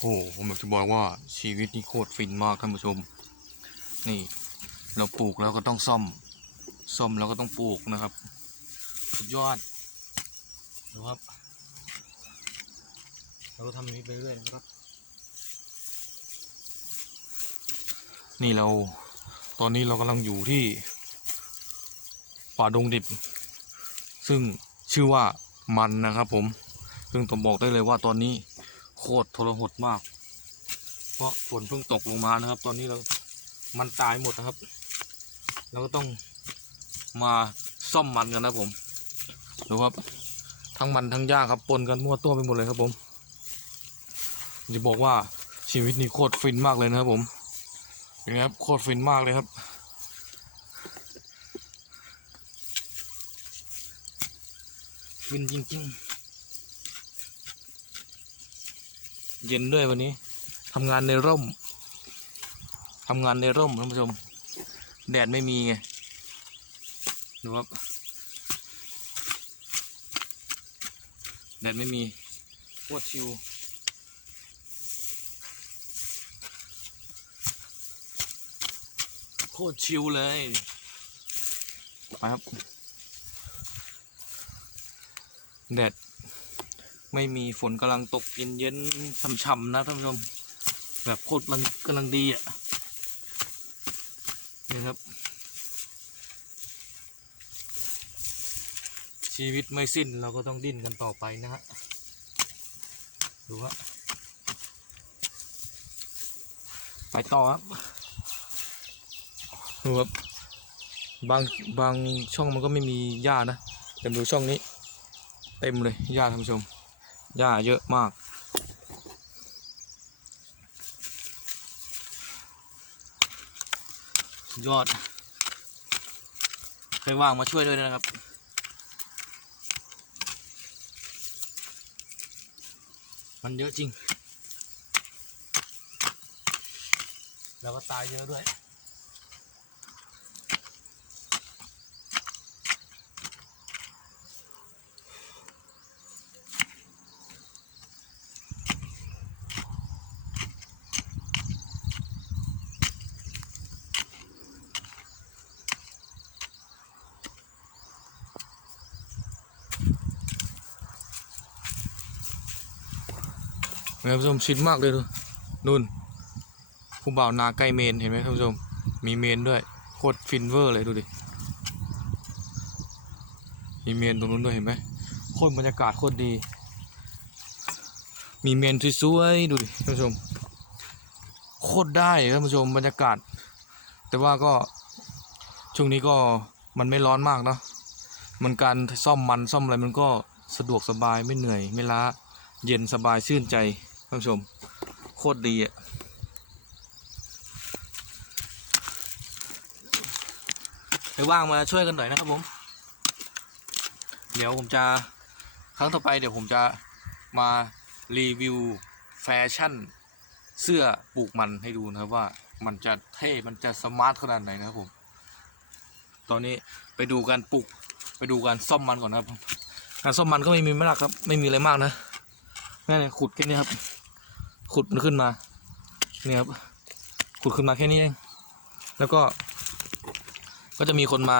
โอ้ผมอยากจะบอกว่าชีวิตนี่โคตรฟินมากท่านผู้ชม นี่เราปลูกแล้วก็ต้องซ่อม ซ่อมแล้วก็ต้องปลูกนะครับ สุดยอดดูครับ เราก็ทำนี้ไปเรื่อยนะครับ นี่เราตอนนี้เรากำลังอยู่ที่ป่าดงดิบ ซึ่งชื่อว่ามันนะครับผม ซึ่งต้องบอกได้เลยว่าตอนนี้ โคตรทรหดมาก เพราะฝนเพิ่งตกลงมานะครับ ตอนนี้เรา มันตายหมดนะครับ เราก็ต้องมาซ่อมมันกันนะผม ดูครับ ทั้งมันทั้งหญ้าครับปนกันมั่วตัวไปหมดเลยครับผมจะบอกว่าชีวิตนี้โคตรฟินมากเลยนะครับผมเป็นไงครับโคตรฟินมากเลยครับฟินจริงๆ เย็นด้วยวันนี้ทำงานในร่มทำงานในร่มท่านผู้ชม แดดไม่มีไงดูครับแดดไม่มีโคตรชิวโคตรชิวเลย ไปครับ แดด ไม่มีฝนกำลังตกเย็นๆช่ำๆนะท่านผู้ชม แบบโคตรกำลังกำลังดีอะนี่ครับ ชีวิตไม่สิ้นเราก็ต้องดิ้นกันต่อไปนะฮะดูฮะไปต่อครับดูครับบางบางช่องมันก็ไม่มีหญ้านะแต่ดูช่องนี้ เต็มเลยหญ้าท่านผู้ชม หญ้าเยอะมาก ยอดใครว่างมาช่วยด้วยนะครับมันเยอะจริง แล้วก็ตายเยอะด้วย ท่านผู้ชมชิดมากเลยดูนู่นผู้บ่าวนาใกล้เมนเห็นไหมท่านผู้ชม มีเมนด้วยโคตรฟินเวอร์เลยดูดิ มีเมนตรงนู้นด้วยเห็นไหมโคตรบรรยากาศโคตรดี มีเมนสวยๆดูดิท่านผู้ชม โคตรได้ท่านผู้ชมบรรยากาศ แต่ว่าก็ช่วงนี้ก็มันไม่ร้อนมากเนาะ มันการซ่อมมันซ่อมอะไรมันก็สะดวกสบายไม่เหนื่อยไม่ล้าเย็นสบายชื่นใจ ท่านผู้ชม โคตรดีอะไปว่างมาช่วยกันหน่อยนะครับผม เดี๋ยวผมจะครั้งต่อไปเดี๋ยวผมจะมารีวิวแฟชั่นเสื้อปลูกมันให้ดูนะครับว่ามันจะเท่มันจะสมาร์ทขนาดไหนนะครับผม ตอนนี้ไปดูการปลูกไปดูการซ่อมมันก่อนนะครับการซ่อมมันก็ไม่มีไมากครับ ไม่มีอะไรมากนะนี่นเนี่ยขุดแค่นี้ครับ ขุดมันขึ้นมาเนี่ยครับขุดขึ้นมาแค่นี้เองแล้วก็ ก็จะมีคนมา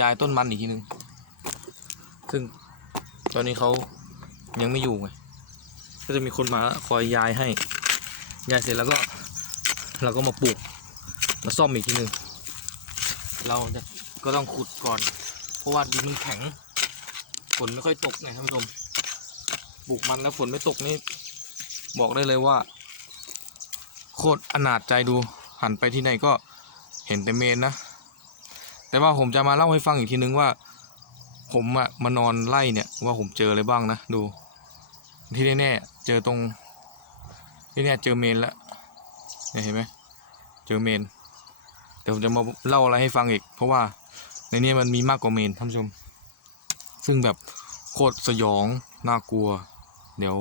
ย้ายต้นมันอีกทีหนึ่งซึ่งตอนนี้เขายังไม่อยู่ไงก็จะมีคนมาคอยย้ายให้ย้ายเสร็จแล้วก็เราก็มาปลูกมาซ่อมอีกทีหนึ่งเราจะก็ต้องขุดก่อน เพราะว่าดินมันแข็งฝนไม่ค่อยตกไงท่านผู้ชมปลูกมันแล้วฝนไม่ตกนี่ บอกได้เลยว่า โคตรอนาจใจดูหันไปที่ไหนก็เห็นแต่เมนนะ แต่ว่าผมจะมาเล่าให้ฟังอีกทีนึงว่า ผมอะมานอนไล่เนี่ยว่าผมเจออะไรบ้างนะดู ที่แน่ๆเจอตรง ที่แน่เจอเมนแล้วเนี่ยเห็นไหมเจอเมนเดี๋ยวผมจะมาเล่าอะไรให้ฟังอีก เพราะว่าในนี้มันมีมากกว่าเมนท่านผู้ชม ซึ่งแบบโคตรสยองน่ากลัว เดี๋ยว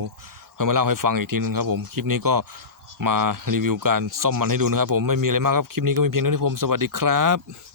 ค่อยมาเล่าให้ฟังอีกทีนึงครับผม คลิปนี้ก็มารีวิวการซ่อมมันให้ดูนะครับผม ไม่มีอะไรมากครับ คลิปนี้ก็มีเพียงเท่านี้ผม สวัสดีครับ